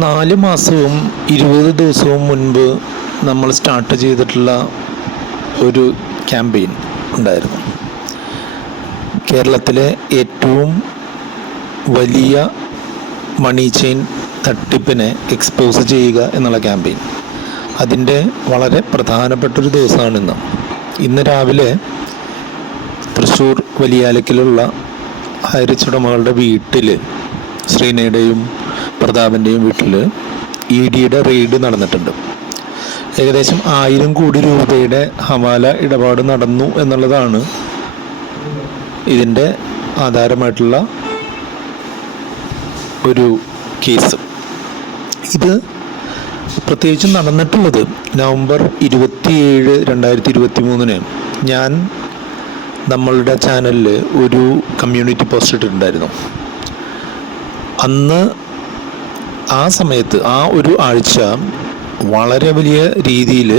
4 മാസവും 20 ദിവസവും മുൻപ് നമ്മൾ സ്റ്റാർട്ട് ചെയ്തിട്ടുള്ള ഒരു ക്യാമ്പയിൻ ഉണ്ടായിരുന്നു. കേരളത്തിലെ ഏറ്റവും വലിയ മണി ചെയിൻ തട്ടിപ്പിനെ എക്സ്പോസ് ചെയ്യുക എന്നുള്ള ക്യാമ്പയിൻ. അതിൻ്റെ വളരെ പ്രധാനപ്പെട്ടൊരു ദിവസമാണ് ഇന്ന് രാവിലെ തൃശ്ശൂർ വലിയാലക്കിലുള്ള ഹൈറിച്ച് ഉടമകളുടെ വീട്ടിൽ, ശ്രീനയുടെയും പ്രതാപൻ്റെയും വീട്ടിൽ EDയുടെ റെയ്ഡ് നടന്നിട്ടുണ്ട്. ഏകദേശം 1000 കോടി രൂപയുടെ ഹവാല ഇടപാട് നടന്നു എന്നുള്ളതാണ് ഇതിൻ്റെ ആധാരമായിട്ടുള്ള ഒരു കേസ്. ഇത് പ്രത്യേകിച്ചും നടന്നിട്ടുള്ളത് നവംബർ 27, 2023 ഞാൻ നമ്മളുടെ ചാനലിൽ ഒരു കമ്മ്യൂണിറ്റി പോസ്റ്റ് ഇട്ടിട്ടുണ്ടായിരുന്നു. അന്ന് ആ സമയത്ത് ആ ഒരു ആഴ്ച വളരെ വലിയ രീതിയിൽ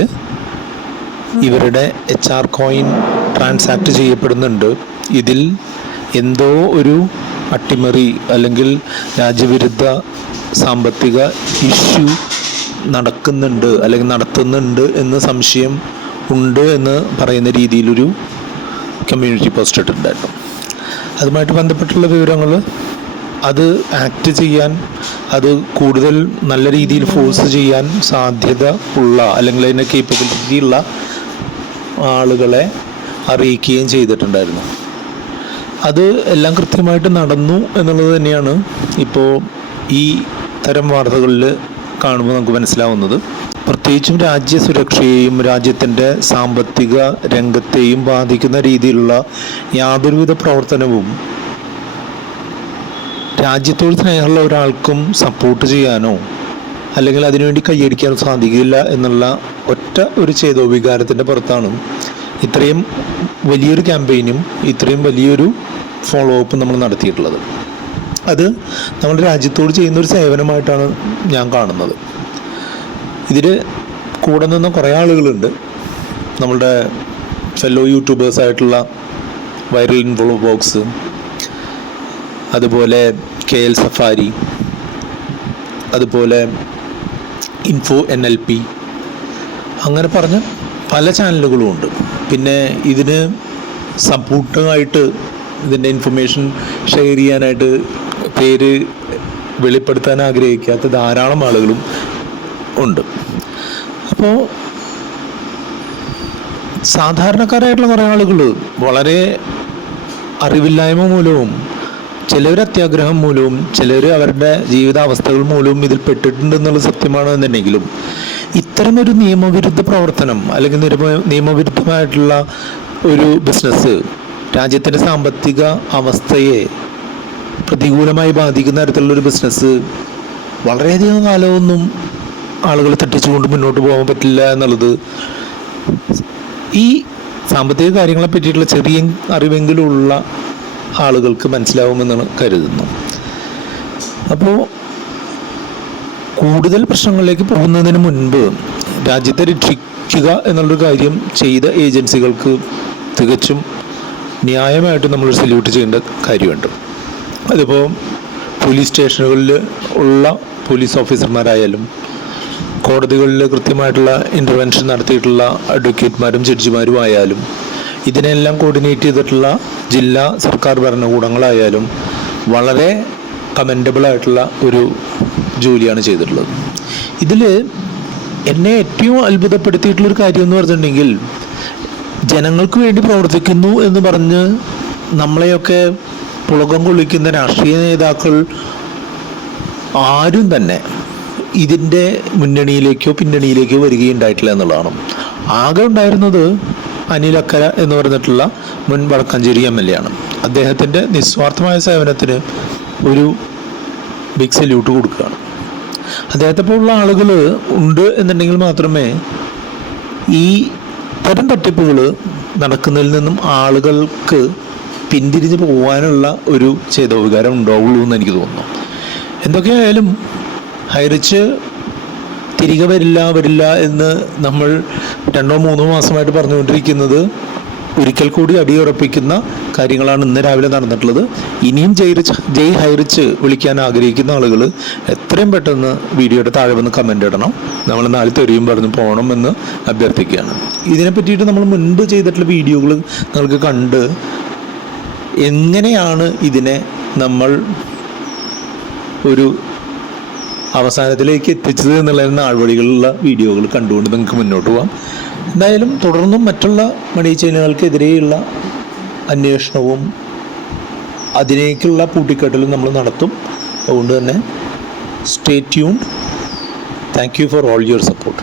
ഇവരുടെ HR കോയിൻ ട്രാൻസാക്ട് ചെയ്യപ്പെടുന്നുണ്ട്. ഇതിൽ എന്തോ ഒരു അട്ടിമറി അല്ലെങ്കിൽ രാജ്യവിരുദ്ധ സാമ്പത്തിക ഇഷ്യൂ നടക്കുന്നുണ്ട് അല്ലെങ്കിൽ നടത്തുന്നുണ്ട് എന്ന് സംശയം ഉണ്ട് എന്ന് പറയുന്ന രീതിയിലൊരു കമ്മ്യൂണിറ്റി പോസ്റ്റ് ഇട്ടിട്ടുണ്ടായിരുന്നു. അതുമായിട്ട് ബന്ധപ്പെട്ടുള്ള വിവരങ്ങൾ, അത് ആക്ട് ചെയ്യാൻ, അത് കൂടുതൽ നല്ല രീതിയിൽ ഫോഴ്സ് ചെയ്യാൻ സാധ്യത ഉള്ള അല്ലെങ്കിൽ അതിൻ്റെ കേപ്പബിലിറ്റി ഉള്ള ആളുകളെ അറിയിക്കുകയും ചെയ്തിട്ടുണ്ടായിരുന്നു. അത് എല്ലാം കൃത്യമായിട്ട് നടന്നു എന്നുള്ളത് തന്നെയാണ് ഇപ്പോൾ ഈ തരം വാർത്തകളിൽ കാണുമ്പോൾ നമുക്ക് മനസ്സിലാവുന്നത്. പ്രത്യേകിച്ചും രാജ്യസുരക്ഷയെയും രാജ്യത്തിൻ്റെ സാമ്പത്തിക രംഗത്തെയും ബാധിക്കുന്ന രീതിയിലുള്ള യാതൊരുവിധ പ്രവർത്തനവും രാജ്യത്തോട് സ്നേഹമുള്ള ഒരാൾക്കും സപ്പോർട്ട് ചെയ്യാനോ അല്ലെങ്കിൽ അതിനുവേണ്ടി കൈയടിക്കാനോ സാധിക്കില്ല എന്നുള്ള ഒറ്റ ഒരു ചേതോവികാരത്തിൻ്റെ പുറത്താണ് ഇത്രയും വലിയൊരു ക്യാമ്പയിനും ഇത്രയും വലിയൊരു ഫോളോ അപ്പും നമ്മൾ നടത്തിയിട്ടുള്ളത്. അത് നമ്മുടെ രാജ്യത്തോട് ചെയ്യുന്നൊരു സേവനമായിട്ടാണ് ഞാൻ കാണുന്നത്. ഇതിൽ കൂടെ നിന്ന കുറേ ആളുകളുണ്ട്. നമ്മളുടെ ഫെല്ലോ യൂട്യൂബേഴ്സായിട്ടുള്ള വൈറൽ ഇൻഫ്ലുവോക്സ്, അതുപോലെ KL സഫാരി, അതുപോലെ ഇൻഫോ NLP, അങ്ങനെ പറഞ്ഞ പല ചാനലുകളും ഉണ്ട്. പിന്നെ ഇതിന് സപ്പോർട്ടായിട്ട് ഇതിൻ്റെ ഇൻഫർമേഷൻ ഷെയർ ചെയ്യാനായിട്ട് പേര് വെളിപ്പെടുത്താൻ ആഗ്രഹിക്കാത്ത ധാരാളം ആളുകളും ഉണ്ട്. അപ്പോൾ സാധാരണക്കാരായിട്ടുള്ള കുറേ ആളുകൾ വളരെ അറിവില്ലായ്മ മൂലവും ചിലർ അത്യാഗ്രഹം മൂലവും ചിലർ അവരുടെ ജീവിതാവസ്ഥകൾ മൂലവും ഇതിൽ പെട്ടിട്ടുണ്ടെന്നുള്ളത് സത്യമാണ് എന്നുണ്ടെങ്കിലും ഇത്തരമൊരു നിയമവിരുദ്ധ പ്രവർത്തനം അല്ലെങ്കിൽ നിയമവിരുദ്ധമായിട്ടുള്ള ഒരു ബിസിനസ് രാജ്യത്തിൻ്റെ സാമ്പത്തിക അവസ്ഥയെ പ്രതികൂലമായി ബാധിക്കുന്ന തരത്തിലുള്ളൊരു ബിസിനസ് വളരെയധികം കാലമൊന്നും ആളുകളെ തട്ടിച്ചുകൊണ്ട് മുന്നോട്ട് പോകാൻ പറ്റില്ല എന്നുള്ളത് ഈ സാമ്പത്തിക കാര്യങ്ങളെ പറ്റിയിട്ടുള്ള ചെറിയ അറിവെങ്കിലുള്ള ആളുകൾക്ക് മനസ്സിലാവുമെന്നാണ് കരുതുന്നു. അപ്പോൾ കൂടുതൽ പ്രശ്നങ്ങളിലേക്ക് പോകുന്നതിന് മുൻപ് രാജ്യത്തെ രക്ഷിക്കുക എന്നുള്ളൊരു കാര്യം ചെയ്ത ഏജൻസികൾക്ക് തികച്ചും ന്യായമായിട്ട് നമ്മൾ സല്യൂട്ട് ചെയ്യേണ്ട കാര്യമുണ്ട്. അതിപ്പോൾ പോലീസ് സ്റ്റേഷനുകളിൽ ഉള്ള പോലീസ് ഓഫീസർമാരായാലും കോടതികളിൽ കൃത്യമായിട്ടുള്ള ഇൻ്റർവെൻഷൻ നടത്തിയിട്ടുള്ള അഡ്വക്കേറ്റ്മാരും ജഡ്ജിമാരും ആയാലും ഇതിനെല്ലാം കോർഡിനേറ്റ് ചെയ്തിട്ടുള്ള ജില്ലാ സർക്കാർ ഭരണകൂടങ്ങളായാലും വളരെ കമൻഡബിളായിട്ടുള്ള ഒരു ജോലിയാണ് ചെയ്തിട്ടുള്ളത്. ഇതിൽ എന്നെ ഏറ്റവും അത്ഭുതപ്പെടുത്തിയിട്ടുള്ളൊരു കാര്യം എന്ന് പറഞ്ഞിട്ടുണ്ടെങ്കിൽ, ജനങ്ങൾക്ക് വേണ്ടി പ്രവർത്തിക്കുന്നു എന്ന് പറഞ്ഞ് നമ്മളെയൊക്കെ പുളകം കൊള്ളിക്കുന്ന രാഷ്ട്രീയ നേതാക്കൾ ആരും തന്നെ ഇതിൻ്റെ മുന്നണിയിലേക്കോ പിന്നണിയിലേക്കോ വരികയുണ്ടായിട്ടില്ല എന്നുള്ളതാണ്. ആകെ ഉണ്ടായിരുന്നത് അനിൽ അക്കര എന്ന് പറഞ്ഞിട്ടുള്ള മുൻ വടക്കാഞ്ചേരി MLA ആണ്. അദ്ദേഹത്തിൻ്റെ നിസ്വാർത്ഥമായ സേവനത്തിന് ഒരു ബിഗ് സല്യൂട്ട് കൊടുക്കുകയാണ്. അദ്ദേഹത്തെ പോലുള്ള ആളുകൾ ഉണ്ട് എന്നുണ്ടെങ്കിൽ മാത്രമേ ഈ തരം തട്ടിപ്പുകൾ നടക്കുന്നതിൽ നിന്നും ആളുകൾക്ക് പിന്തിരിഞ്ഞ് പോകാനുള്ള ഒരു ചേതോവികാരം ഉണ്ടാവുള്ളൂ എന്ന് എനിക്ക് തോന്നുന്നു. എന്തൊക്കെയായാലും ഹൈറിച്ച് തിരികെ വരില്ല എന്ന് നമ്മൾ 2-3 മാസമായിട്ട് പറഞ്ഞുകൊണ്ടിരിക്കുന്നത് ഒരിക്കൽ കൂടി അടിയുറപ്പിക്കുന്ന കാര്യങ്ങളാണ് ഇന്ന് രാവിലെ നടന്നിട്ടുള്ളത്. ഇനിയും ജയ് ഹൈറിച്ച് വിളിക്കാൻ ആഗ്രഹിക്കുന്ന ആളുകൾ എത്രയും പെട്ടെന്ന് വീഡിയോയുടെ താഴെ വന്ന് കമൻ്റ് ഇടണം. നമ്മൾ 4 തെറിയും പറഞ്ഞ് പോകണം എന്ന് അഭ്യർത്ഥിക്കുകയാണ്. ഇതിനെ പറ്റിയിട്ട് നമ്മൾ മുൻപ് ചെയ്തിട്ടുള്ള വീഡിയോകൾ നിങ്ങൾക്ക് കണ്ട് എങ്ങനെയാണ് ഇതിനെ നമ്മൾ ഒരു അവസാനത്തിലേക്ക് എത്തിച്ചത് എന്നുള്ള നാൾവഴികളുള്ള വീഡിയോകൾ കണ്ടുകൊണ്ട് നിങ്ങൾക്ക് മുന്നോട്ട് പോകാം. എന്തായാലും തുടർന്നും മറ്റുള്ള മണി ചെയിനുകൾക്കെതിരെയുള്ള അന്വേഷണവും അതിലേക്കുള്ള പൂട്ടിക്കെട്ടലും നമ്മൾ നടത്തും. അതുകൊണ്ട് തന്നെ stay tuned. Thank you for all your support.